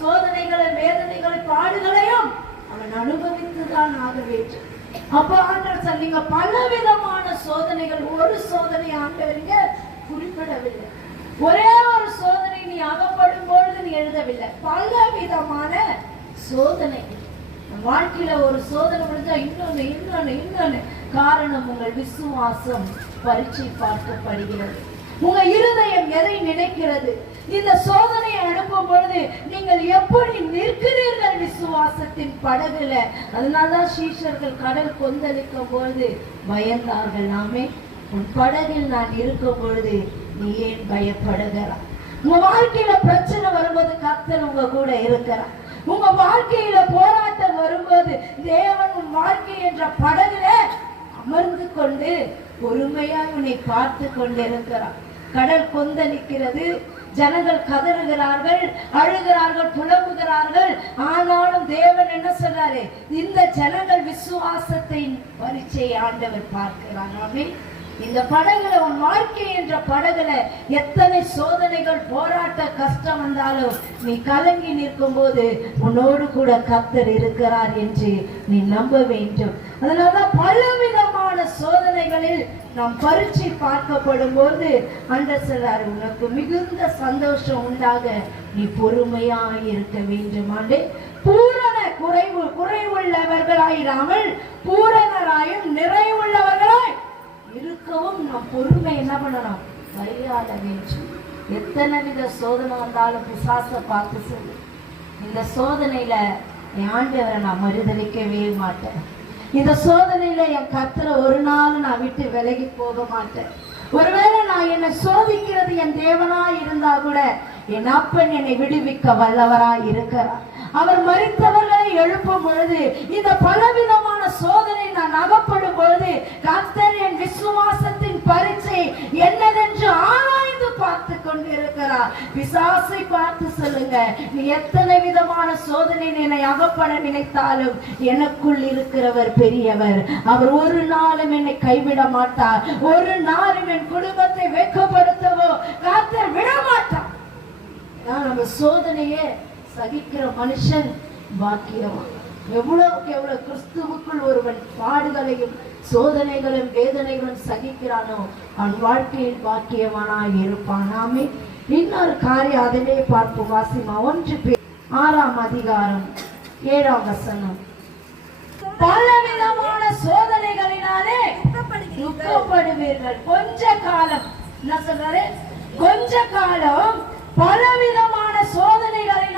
சோதனைகளை, வேதனைகளை, பாடுகளையும் அவன் அனுபவித்துதான் ஆக வேண்டும். அப்ப ஆண்டவர் சொன்னீங்க பலவிதமான சோதனைகள், ஒரு சோதனை ஆண்டவரிங்க குறிப்பிடவில்லை. ஒரே ஒரு சோதனை நீ அகப்படும் பொழுது நீ எழுதவில்லை, பலவிதமான சோதனை. வாழ்க்கையில ஒரு சோதனை முடிஞ்சா இன்னொன்னு இன்னொன்னு இன்னொன்னு. காரணம், உங்கள் விசுவாசம் பரீட்சை பார்க்கப்படுகிறது. உங்க இருதயம் எதை நினைக்கிறது? இந்த சோதனையை அனுப்பும் பொழுது நீங்கள் எப்படி நிற்கிறீர்கள் விசுவாசத்தின் படகுல? அதனால்தான் சீஷர்கள் கடல் கொந்தளிக்கும் பொழுது பயந்தார்கள். நாமே உன் படகில் நான் இருக்கும் பொழுது நீ ஏன் பயப்படுகிறாய்? உங்க வாழ்க்கையில பிரச்சனை வரும்போது கர்த்தர் உங்க கூட இருக்கிறார். உங்க வாழ்க்கையில போராட்டம் வரும்போது தேவன் உன் வாழ்க்கை என்ற படகுல அமர்ந்து கொண்டு பொறுமையாய் உன்னை பார்த்து கொண்டிருக்கிறார். கடல் கொந்தளிக்கிறது, ஜனங்கள் கதறுகிறார்கள், அழுகிறார்கள், புலம்புகிறார்கள். ஆனாலும் தேவன் என்ன சொல்றாரு? இந்த ஜனங்கள் விசுவாசத்தின் பரீட்சையை ஆண்டவர் பார்க்கிறாங்க. இந்த படகுல, உன் வாழ்க்கை என்ற படகுல எத்தனை சோதனைகள், போராட்ட, கஷ்டம் வந்தாலும் நீ கலங்கி நிற்கும் போது உன்னோடு கூட கர்த்தர் இருக்கிறார் என்று நீ நம்ப வேண்டும். அதனாலதான் பலவிதமான சோதனைகளில் நாம் பரீட்சை பார்க்கப்படும் போது ஆண்டவர் சொல்றாரு, உனக்கு மிகுந்த சந்தோஷம் உண்டாக நீ பொறுமையாய் இருக்க வேண்டும். ஆண்டே பூரண குறைவுள்ளவர்களாயிராமல் பூரணராயும் நிறைவுள்ளவர்களாய் இருக்கவும் நம் பொறுமை என்ன பண்ணணும்? கையாள வேண்டும். எத்தனை வித சோதனை வந்தாலும் பிசாசை பார்த்து சொல்லு, இந்த சோதனையில என் ஆண்டவரை நான் மறுதலிக்கவே மாட்டேன். இந்த சோதனையில என் கர்த்தரை ஒரு நாள் நான் விட்டு விலகி போக மாட்டேன். ஒருவேளை நான் என்னை சோதிக்கிறது என் தேவனாய் இருந்தா கூட என் அப்பன் என்னை விடுவிக்க வல்லவராய் இருக்கிறார். அவர் மரித்தவர்களை எழுப்பும் பொழுது, இந்த பலவிதமான சோதனை நான் அகப்படும் பொழுது கர்த்தர் என் விசுவாசத்தின் பரீட்சை என்னதென்று ஆராய்ந்து பார்த்து கொண்டிருக்கிறார். பிசாசை பார்த்து சொல்லுங்க, நீ எத்தனை விதமான சோதனை என்னை அகப்பட நினைத்தாலும் எனக்குள் இருக்கிறவர் பெரியவர். அவர் ஒரு நாளும் என்னை கைவிட மாட்டார். ஒரு நாளும் என் குடும்பத்தை வெட்கப்படுத்தவோ கர்த்தர் விட மாட்டார். நம்ம சோதனையே சகிக்கிற மனுஷன் பாக்கியவான். எவ்வளவுக்கு எவ்வளவு கிறிஸ்துவுக்குள் ஒருவன் பாடுகளையும் சோதனைகளும் வேதனைகளும் சகிக்கிறானோ அவன் வாழ்க்கையில் பாக்கியவானாய் இருப்பான். நாமே இன்னொரு காரியம் அதிலே பார்ப்போம். வாசிமா 1 அதிகாரம் 7 பலவிதமான சோதனைகளினாலே துக்கப்படுவீர்கள். கொஞ்ச காலம் என்ன சொல்றாரு? கொஞ்ச காலம் பலவிதமான சோதனைகளை